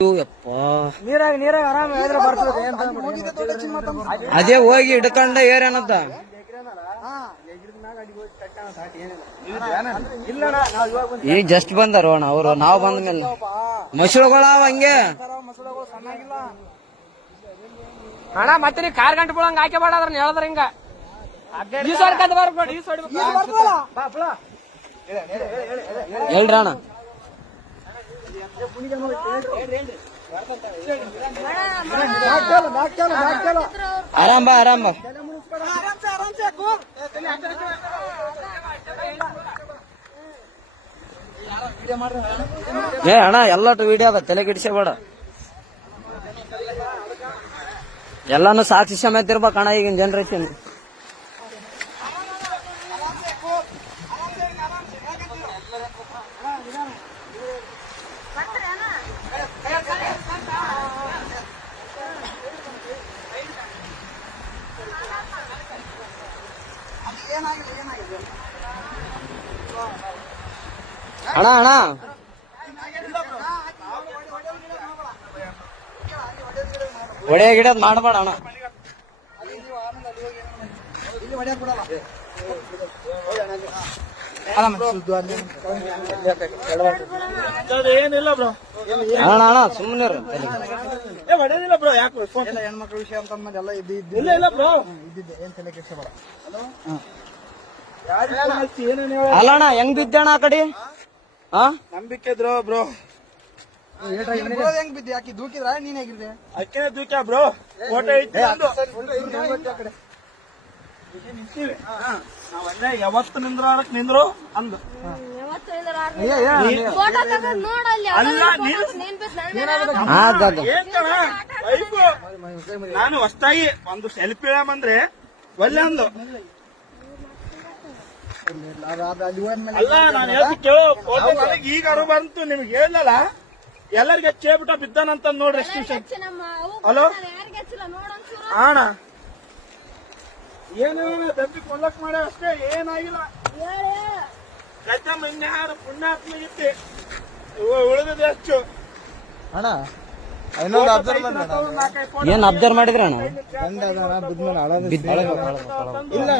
ನೀರಾಗ ಆರಾಮ ಅದೇ ಹೋಗಿ ಹಿಡ್ಕೊಂಡ ಏರೇನಂತ ಈಗ ಜಸ್ಟ್ ಬಂದಾರ ಅಣ್ಣ ಅವರು. ನಾವು ಬಂದ ಮೇಲೆ ಮಸೂಳುಗಳಾವ ಹಂಗೆ ಅಣ್ಣ. ಮತ್ತೆ ನೀ ಕಾರ್ ಗಂಟೆ ಬಿಡಂಗ ಹಾಕಿ ಬೇಡ ಅದ್ರ ಹೇಳದ್ರ ಹಿಂಗ ಹೇಳ್ರಿ ಅಣ್ಣ. ಆರಾಮ್ ಬಾ ಆರಾಮ್ ಬಾ. ಏ ಅಣ್ಣ ಎಲ್ಲಟು ವಿಡಿಯೋ ಅದ, ತಲೆ ಗಿಡಿಸಬೇಡ. ಎಲ್ಲಾನು ಸಾಕ್ಷಿ ಸಮೇತ ಇರ್ಬೇಕಣ್ಣ ಈಗಿನ ಜನರೇಷನ್. ಅಣ್ಣ ಅಣ್ಣ ಒಡೆ ಗಿಡದ್ ಮಾಡಬೇಡ ಅಣ್ಣ. ಏನಿಲ್ಲ ಬ್ರೋ, ಅಣ್ಣ ಅಣ್ಣ ಸುಮ್ಮನೆ ಹೊಡೆದಿಲ್ಲ ಬ್ರೋ. ಯಾಕೆ ಹೆಣ್ಮಕ್ಳ ವಿಷಯ ಅಂತ ಎಲ್ಲ ಇಲ್ಲ ಇಲ್ಲ ಬ್ರೋ, ಇದ್ದಿದ್ದೆ. ಏನ್ ತಲೆ ಕೆಡ್ಸಬೇಡ. ಅಲ್ಲ ಅಣ್ಣ ಹೆಂಗ್ ಬಿದ್ದಣ್ಣ ಆ ಕಡೆ? ನಂಬಿಕೆ ಇದ್ರು ಬ್ರೋ. ಹೆಂಗ್ ಬಿದ್ದಿ? ಯಾಕೆ ದೂಕಿದ್ರ ನೀನ್ ಹೇಗಿದ್ದೆ? ಅಕ್ಕೇನೆ ದೂಕ್ಯ ಬ್ರೋ. ಫೋಟೋ ಇಟ್ಟು ನಾವಲ್ಲೇ ಯಾವತ್ತು ನಿಂದ್ರಾಡಕ್ ನಿಂದ್ರು ಅಂದು. ನಾನು ಹೊಸ್ತಾಗಿ ಒಂದು ಸೆಲ್ಫಿ ಇಳಂದ್ರೆ ಒಲ್ಲೆ ಅಂದು. ಅಲ್ಲ ನಾನು ಹೇಳ್ತಿ ಕೇಳೋ, ಫೋಟೋ ನನಗೆ ಈಗ ಅರು ಬಂತು, ನಿಮ್ಗೆ ಹೇಳಲ್ಲ. ಎಲ್ಲರಿಗೆ ಚೇಬಿಟ ಬಿದ್ದಾನಂತ ನೋಡ್ರಿ. ಎಷ್ಟು ಹಲೋ ಅಣ್ಣ, ಏನೇನ ಬೆಂಬಿ ಕೊಲ್ಲಕ್ ಮಾಡ ಅಷ್ಟೇ, ಏನಾಗಿಲ್ಲ. ಗದ್ದಮ್ಮ ಇನ್ಯಾರು ಪುಣ್ಯಾತ್ಮ ಇತ್ತು, ಉಳಿದ ಹೆಚ್ಚು. ಅಣ್ಣ ಏನ್ ಅಬ್ಸರ್ವ್ ಮಾಡಿದ್ರ ಅಣ್ಣ? ಇಲ್ಲ